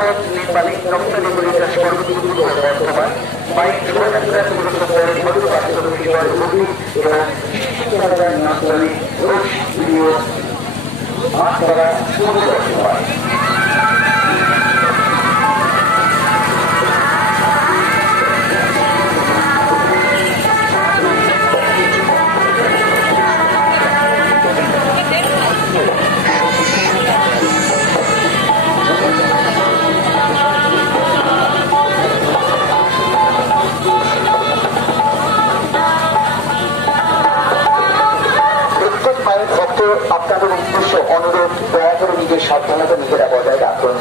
রথ নির্মাণে রপ্তানি পরিকাশ বর্তমান বাইক শোভাযাত্রা পরে? মধুর বাস্তব বিষয় মুভি এবং শিশুকারাগার নাচনী রোজ ভিডিও মাঠ করা শুরু করতে হয়। নিজের সাবধানতা নিজেরা বজায় রাখুন।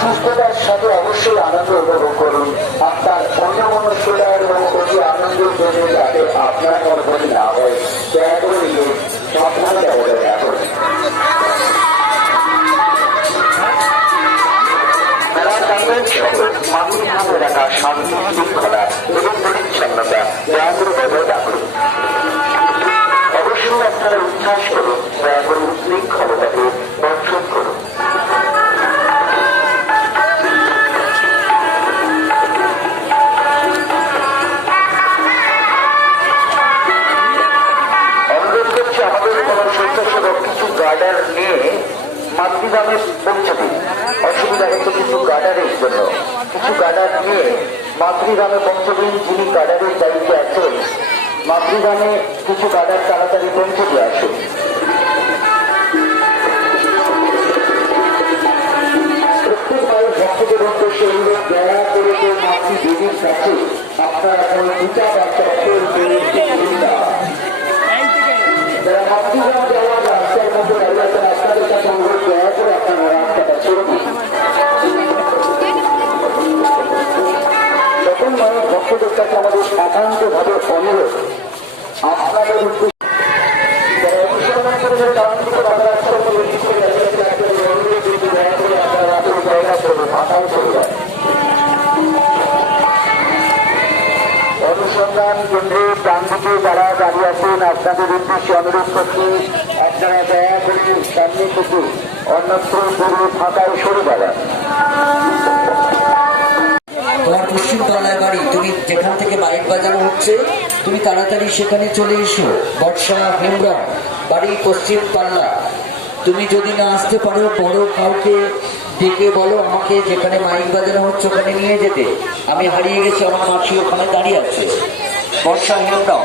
সুস্থতার সাথে অবশ্যই আনন্দ উপভোগ করুন। আপনার অন্য অন্যমনস্কতা এবং অতি আনন্দের জন্য যাতে আপনার ক্ষতি না হয়। দয়া করে নিজের সাবধানতা বজায় রাখুন। অবশ্যই আপনারা উচ্ছ্বাস করুন। দয়া করে উশৃঙ্খলতাকে বর্জন কিছু গার্ডারের জন্য। কিছু গার্ডার নিয়ে মাতৃগ্রামে পৌঁছে দিন যিনি গার্ডারের দায়িত্বে আছেন মাতৃগ্রামে কিছু গার্ডার তাড়াতাড়ি পৌঁছে দিয়ে আসুন মাতৃ রাস্তার মধ্যে দাঁড়িয়ে আছেন কাছে দয়া করে আপনারা রাস্তাটা মায়ের ভক্তদের কাছে আমাদের একান্ত ভাবে অনুরোধ আপনাদের অনুসন্ধান কেন্দ্রে প্রাণ থেকে যারা দাঁড়িয়ে আছেন, আপনাদের উদ্দেশ্যে অনুরোধ করছি, আপনারা দয়া করে সামনে থেকে অন্যত্র পুরো ফাঁকায় সরে যাবেন তোমার পশ্চিম তলায় বাড়ি। তুমি যেখান থেকে মাইক বাজানো হচ্ছে, তুমি তাড়াতাড়ি সেখানে চলে এসো। বর্ষা হেমরা বাড়ি পশ্চিম পাল্লা তুমি যদি না আসতে পারো, বড় কাউকে ডেকে বলো, আমাকে যেখানে মাইক বাজানো হচ্ছে, ওখানে নিয়ে যেতে। আমি হারিয়ে গেছি, আমার মাসি ওখানে দাঁড়িয়ে আছে। বর্ষা হেমরা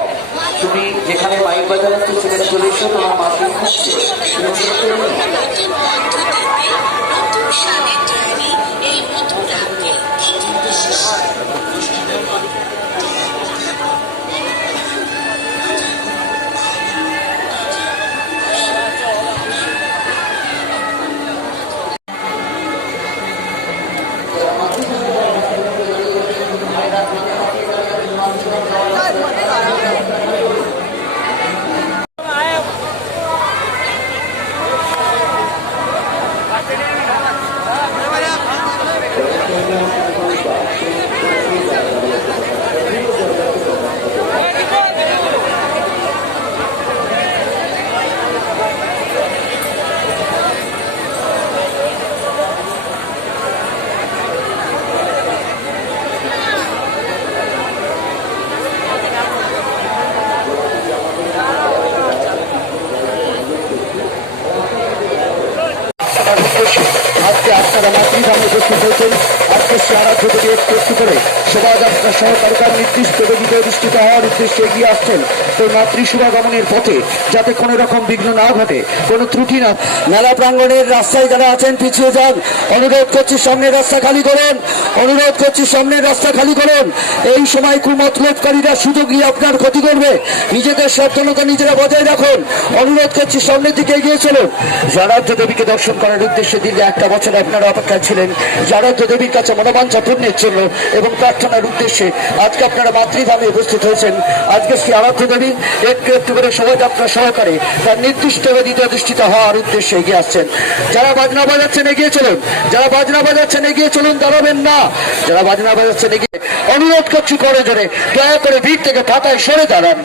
তুমি যেখানে মাইক বাজানো হচ্ছে, সেখানে চলে এসো, তোমার মাসি খুঁজছে একটু করে শোভাযাত্রা সহ নির্দিষ্ট গতিতে অধিষ্ঠিত হওয়ার উদ্দেশ্যে এগিয়ে আসছেন মাতৃ শুভাগমনের পথে, যাতে কোনো রকম বিঘ্ন না ঘটে, কোনো ত্রুটি না। মেলা প্রাঙ্গণের রাস্তায় যারা আছেন, পিছিয়ে যান। অনুরোধ করছি সামনের রাস্তা খালি করুন। অনুরোধ করছি সামনের রাস্তা খালি করুন। এই সময় কুমতলবকারীরা সুযোগ নিয়ে আপনার ক্ষতি করবে। নিজেদের সাবধানতা নিজেরা বজায় রাখুন। অনুরোধ করছি সামনের দিকে এগিয়ে চলুন। জারাধ্য দেবীকে দর্শন করার উদ্দেশ্যে দীর্ঘ একটা বছর আপনারা অপেক্ষা ছিলেন। জারাধ্য দেবীর কাছে মনোবাঞ্ছা পূর্ণ পূর্ণের জন্য এবং প্রার্থনার উদ্দেশ্যে আজকে আপনারা মাতৃধামে উপস্থিত হয়েছেন। আজকে শ্রী আরাধ্য দেবী একটু একটু করে শোভাযাত্রা সহকারে তার নির্দিষ্ট বেদিতে অধিষ্ঠিত হওয়ার উদ্দেশ্যে এগিয়ে আসছেন। যারা বাজনা বাজাচ্ছেন, এগিয়ে চলুন। যারা বাজনা বাজাচ্ছেন, এগিয়ে চলুন, দাঁড়াবেন না। যারা বাজনা বাজাচ্ছেন, এগিয়ে অনুরোধ করছি করে জোরে দয়া করে ভিড় থেকে পাতায় সরে দাঁড়ান।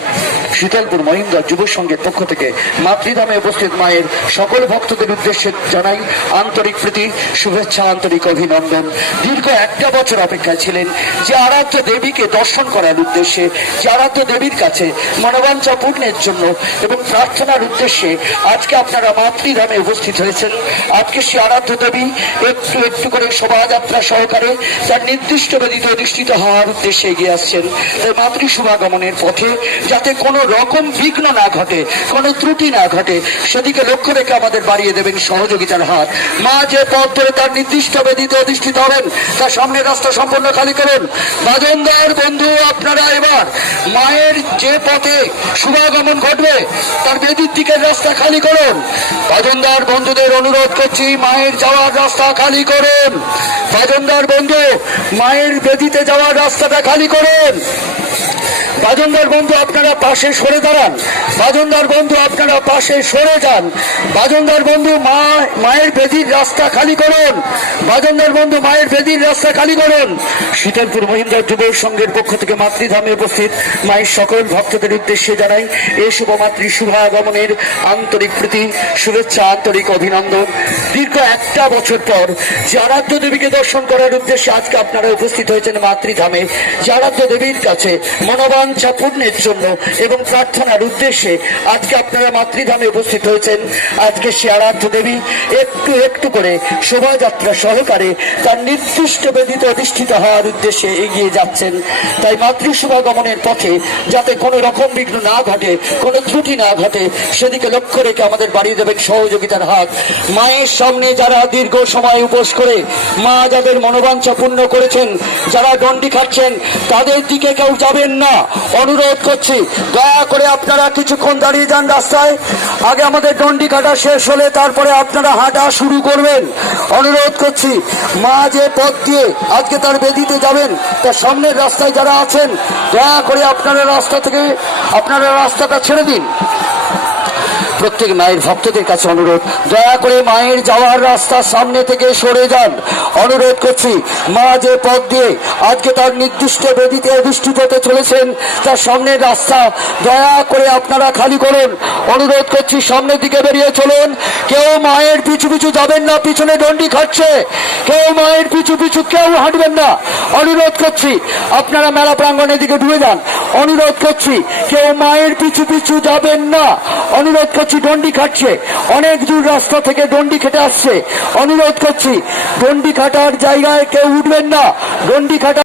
শীতলপুর মহিন্দ্র যুব সংঘের পক্ষ থেকে মাতৃধামে উপস্থিত মায়ের সকল ভক্তদের উদ্দেশ্যে জানাই আন্তরিক প্রীতি, শুভেচ্ছা, আন্তরিক অভিনন্দন। দীর্ঘ একটা বছর অপেক্ষায় ছিলেন যে আরাধ্য দেবীকে দর্শন করার উদ্দেশ্যে, যে আরাধ্য দেবীর কাছে মনোবাঞ্ছা পূর্ণের জন্য এবং প্রার্থনার উদ্দেশ্যে আজকে আপনারা মাতৃধামে উপস্থিত হয়েছেন। আজকে সে আরাধ্য দেবী একটু একটু করে শোভাযাত্রা সহকারে তার নির্দিষ্ট বেদিতে অধিষ্ঠিত হওয়ার উদ্দেশ্যে এগিয়ে আসছেন। তাই মাতৃ শুভাগমনের পথে যাতে কোনো রকম বিঘ্ন না ঘটে, কোনো ত্রুটি না ঘটে, সেদিকে লক্ষ্য রেখে আমাদের বাড়িয়ে দেবেন সহযোগিতার হাত। মা যে পথ ধরে তার নির্দিষ্ট বেদিতে অধিষ্ঠিত হবেন তার সামনের রাস্তা সম্পূর্ণ খালি করুন। বাজনদার বন্ধু, আপনারা এবার মায়ের যে পথে শুভাগমন ঘটবে, তার বেদির দিকের রাস্তা খালি করুন। বাজনদার বন্ধুদের অনুরোধ করছি, মায়ের যাওয়ার রাস্তা খালি করুন। বাজনদার বন্ধু, মায়ের বেদিতে যাওয়ার রাস্তাটা খালি করুন। বাজনদার বন্ধু, আপনারা পাশে সরে দাঁড়ান। বাজনদার বন্ধু, আপনারা পাশে সরে যান। বাজনদার বন্ধু, মা, মায়ের বেদির রাস্তা খালি করুন। বাজনদার বন্ধু, মায়ের বেদির রাস্তা খালি করুন। শীতলপুর মহিন্দ্র যুব সংঘের পক্ষ থেকে মাতৃধামে উপস্থিত মায়ের সকল ভক্তদের উদ্দেশ্যে জানাই, এ শুভমাতৃ শুভাগমনের আন্তরিক প্রীতি, শুভেচ্ছা, আন্তরিক অভিনন্দন। দীর্ঘ একটা বছর পর যে আরাধ্য দেবীকে দর্শন করার উদ্দেশ্যে আজকে আপনারা উপস্থিত হয়েছেন মাতৃধামে। যে আরাধ্য দেবীর কাছে মনোবাঞ্ছা পূর্ণের জন্য এবং প্রার্থনার উদ্দেশ্যে আজকে আপনারা মাতৃধামে উপস্থিত হয়েছেন। আজকে সে আরাধ্য দেবী একটু একটু করে শোভাযাত্রা সহকারে তার নির্দিষ্ট বেদিতে অধিষ্ঠিত হওয়ার উদ্দেশ্যে এগিয়ে যাচ্ছেন। তাই মাতৃ শুভাগমনের পথে যাতে কোনো রকম বিঘ্ন না ঘটে, কোনো ত্রুটি না ঘটে, সেদিকে লক্ষ্য রেখে আমাদের বাড়িয়ে দেবেন সহযোগিতার হাত। মায়ের সামনে যারা দীর্ঘ সময় উপোস করে, মা যাদের মনোবাঞ্ছা পূর্ণ করেছেন, যারা দণ্ডি খাচ্ছেন, তাদের দিকে কেউ যাবেন না। অনুরোধ করছি, দয়া করে আপনারা কিছুক্ষণ দাঁড়িয়ে যান রাস্তায়। আগে আমাদের দণ্ডি কাটা শেষ হলে তারপরে আপনারা হাঁটা শুরু করবেন। অনুরোধ করছি, মা যে পথ দিয়ে আজকে তার বেদিতে যাবেন, তার সামনের রাস্তায় যারা আছেন, দয়া করে আপনারা রাস্তা থেকে, আপনারা রাস্তাটা ছেড়ে দিন। প্রত্যেক মায়ের ভক্তদের কাছে অনুরোধ। দয়া করে মায়ের যাওয়ার রাস্তা সামনে থেকে সরে যান। অনুরোধ করছি, মা যে পথ দিয়ে আজকে তার নির্দিষ্ট বেদিতে অধিষ্ঠিত হতে চলেছেন, তার সামনের রাস্তা দয়া করে আপনারা খালি করুন। অনুরোধ করছি, সামনের দিকে বেরিয়ে চলুন। কেউ মায়ের পিছু পিছু যাবেন না, পিছনে দণ্ডি খাচ্ছে কেউ মায়ের পিছু পিছু কেউ হাঁটবেন না। অনুরোধ করছি, আপনারা মেলা প্রাঙ্গণের দিকে ডুবে যান। অনুরোধ করছি, কেউ মায়ের পিছু পিছু যাবেন না। অনুরোধ করছি দণ্ডি খাটছে। অনেক দূর রাস্তা থেকে দণ্ডি খেটে আসছে। অনুরোধ করছি দণ্ডি খাটার জায়গায় কেউ উঠবেন না। দণ্ডি খাটা